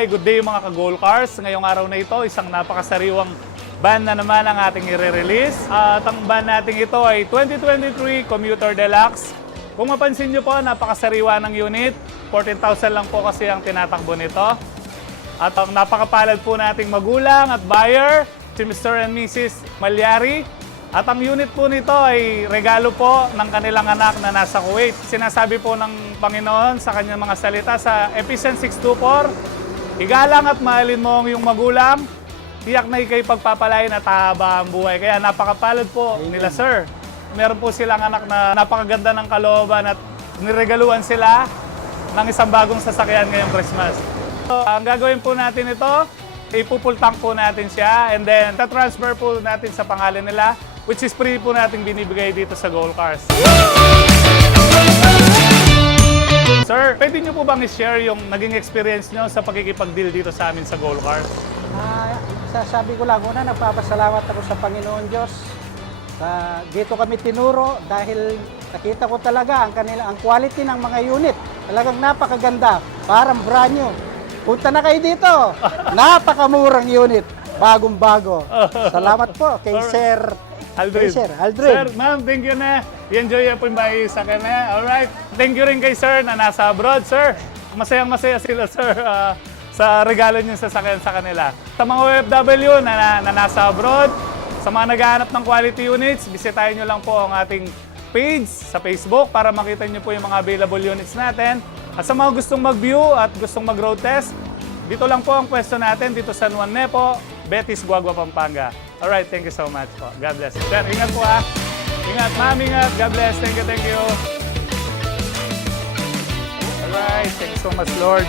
Hi, good day mga ka-Gold Cars. Ngayong araw na ito, isang napakasariwang van na naman ang ating i-release. At ang van natin ito ay 2023 Commuter Deluxe. Kung mapansin nyo po, napakasariwa ng unit. 14,000 lang po kasi ang tinatakbo nito. At ang napakapalad po nating magulang at buyer, si Mr. and Mrs. Malyari. At ang unit po nito ay regalo po ng kanilang anak na nasa Kuwait. Sinasabi po ng Panginoon sa kanyang mga salita sa Ephesians 6:24, igalang at mahalin mo ang iyong magulang, tiyak na ikay pagpapalain at hahaba ang buhay. Kaya napakapalad po nila, sir. Meron po silang anak na napakaganda ng kalooban at niregaluhan sila ng isang bagong sasakyan ngayong Christmas. So, ang gagawin po natin ito, ipupultang po natin siya and then tatransfer po natin sa pangalan nila, which is free po natin binibigay dito sa Gold Cars. Sir, pwede nyo po bang i-share yung naging experience nyo sa pagkikipag-deal dito sa amin sa Gold Cars? Sasabi ko lang, una nagpapasalamat ako sa Panginoon Diyos. Dito kami tinuro dahil nakita ko talaga ang quality ng mga unit. Talagang napakaganda, parang brand new. Punta na kayo dito, napakamurang unit, bagong-bago. Salamat po kay Sir Aldrin. Sir Aldrin. Sir, ma'am, thank you na. I-enjoy po yung bahay sa kanya. Alright. Thank you rin kay sir na nasa abroad, sir. Masayang-masaya sila, sir, sa regalo niyo sa kanila. Sa mga OFW na nasa abroad, sa mga naghahanap ng quality units, bisitahin nyo lang po ang ating page sa Facebook para makita nyo po yung mga available units natin. At sa mga gustong mag-view at gustong mag-road test, dito lang po ang pwesto natin, dito sa San Juan Nepo, Betis, Guagua, Pampanga. Alright, thank you so much po. God bless. Sir, ingat po ha. Ingat, ma'am, ingat. God bless. Thank you, thank you. Alright, thank you so much, Lord.